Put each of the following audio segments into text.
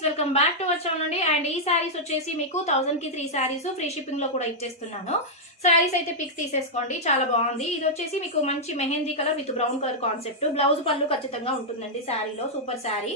Friends, welcome back to our channel అండి. And ఈ సారీస్ వచ్చేసి మీకు 1000 కి 3 సారీస్ ఫ్రీ షిప్పింగ్ లో కూడా ఇచ్చేస్తున్నాను. సారీస్ అయితే పిక్స్ తీసేసుకోండి, చాలా బాగుంది. ఇది వచ్చేసి మీకు మంచి mehndi colour with brown colour concept. Blouse పళ్ళు ఖచ్చితంగా ఉంటుందండి శారీలో, సూపర్ శారీ.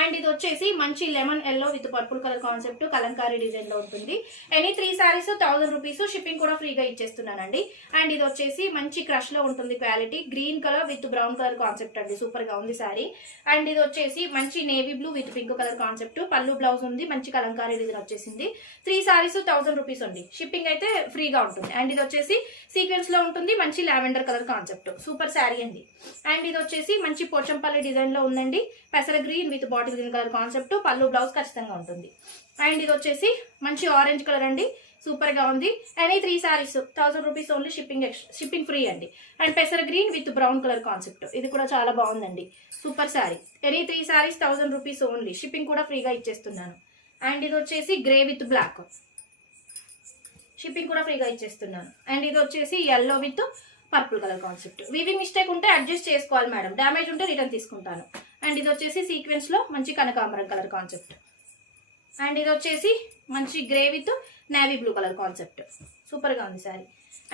అండ్ ఇది వచ్చేసి మంచి lemon yellow with purple colour concept, Kalamkari design లో ఉంటుంది. ఎనీ 3 సారీస్ 1000 రూపీస్, షిప్పింగ్ కూడా ఫ్రీగా ఇచ్చేస్తున్నానండి. అండ్ ఇది వచ్చేసి మంచి క్రష్ లో ఉంటుంది quality, green colour with brown colour concept అండి, సూపర్ గా ఉంది శారీ. అండ్ ఇది వచ్చేసి మంచి navy blue with pink colour concept, pallu blouse ఉంది, మంచి కలంకారీ డిజైన్ వచ్చేసింది. 3 సారీస్ 1000 రూపీస్ అండి, షిప్పింగ్ అయితే ఫ్రీగా ఉంటుంది. అండ్ ఇది వచ్చేసి సీక్వెన్స్ లో ఉంటుంది, మంచి lavender colour concept, super sari అండి. అండ్ ఇది వచ్చేసి మంచి పోచంపల్లి డిజైన్ లో ఉందండి, పెసర green with bottle green colour concept, pallu blouse ఖచ్చితంగా ఉంటుంది. అండ్ ఇది వచ్చేసి మంచి ఆరెంజ్ కలర్ అండి, సూపర్ గా ఉంది. Any 3 saris 1000 rupees only, shipping free అండి. అండ్ పెసర green with brown colour concept, ఇది కూడా చాలా బాగుందండి, super sari. Any 3 saris 1000 rupees only, shipping కూడా ఫ్రీగా ఇచ్చేస్తున్నాను. అండ్ ఇది వచ్చేసి గ్రే విత్ బ్లాక్, షిప్పింగ్ కూడా ఫ్రీగా ఇచ్చేస్తున్నాను. అండ్ ఇది వచ్చేసి yellow with purple colour concept. Weaving mistake ఉంటే అడ్జస్ట్ చేసుకోవాలి మేడం, డ్యామేజ్ ఉంటే రిటర్న్ తీసుకుంటాను. అండ్ ఇది వచ్చేసి సీక్వెన్స్ లో మంచి కనకాంబరం కలర్ కాన్సెప్ట్. అండ్ ఇది వచ్చేసి మంచి grey with navy blue colour concept, super గా ఉంది సారీ.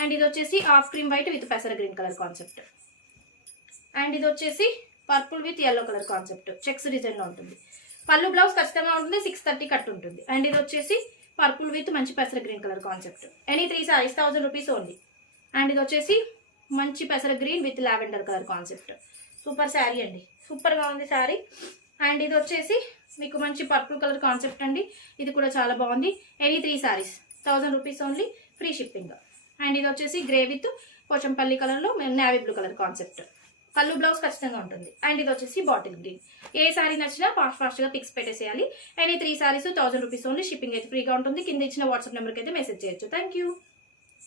అండ్ ఇది వచ్చేసి హాఫ్ క్రీమ్ వైట్ విత్ పెసర గ్రీన్ కలర్ కాన్సెప్ట్. అండ్ ఇది వచ్చేసి purple with yellow colour concept, checks design లో ఉంటుంది. పళ్ళు బ్లౌజ్ ఖచ్చితంగా ఉంటుంది, 630 కట్ ఉంటుంది. అండ్ ఇది వచ్చేసి పర్పుల్ విత్ మంచి పెసర green colour concept. Any 3 saris 1000 rupees only. And ఇది వచ్చేసి మంచి పెసర green with lavender colour concept, super sari అండి, సూపర్ గా ఉంది శారీ. అండ్ ఇది వచ్చేసి మీకు మంచి పర్పుల్ కలర్ కాన్సెప్ట్ అండి, ఇది కూడా చాలా బాగుంది. Any 3 saris 1000 rupees only, free shipping. And ఇది వచ్చేసి గ్రే విత్ పోచంపల్లి కలర్ లో navy blue colour concept, pallu blouse ఖచ్చితంగా ఉంటుంది. అండ్ ఇది వచ్చేసి బాటిల్ గ్రీన్. ఏ సారీ నచ్చినా ఫాస్ట్ గా పిక్స్ పెట్టేసేయాలి. Any 3 saris 1000 rupees only, shipping అయితే ఫ్రీగా ఉంటుంది. కింద ఇచ్చిన వాట్సాప్ నెంబర్కి అయితే మెసేజ్ చేయొచ్చు. Thank you.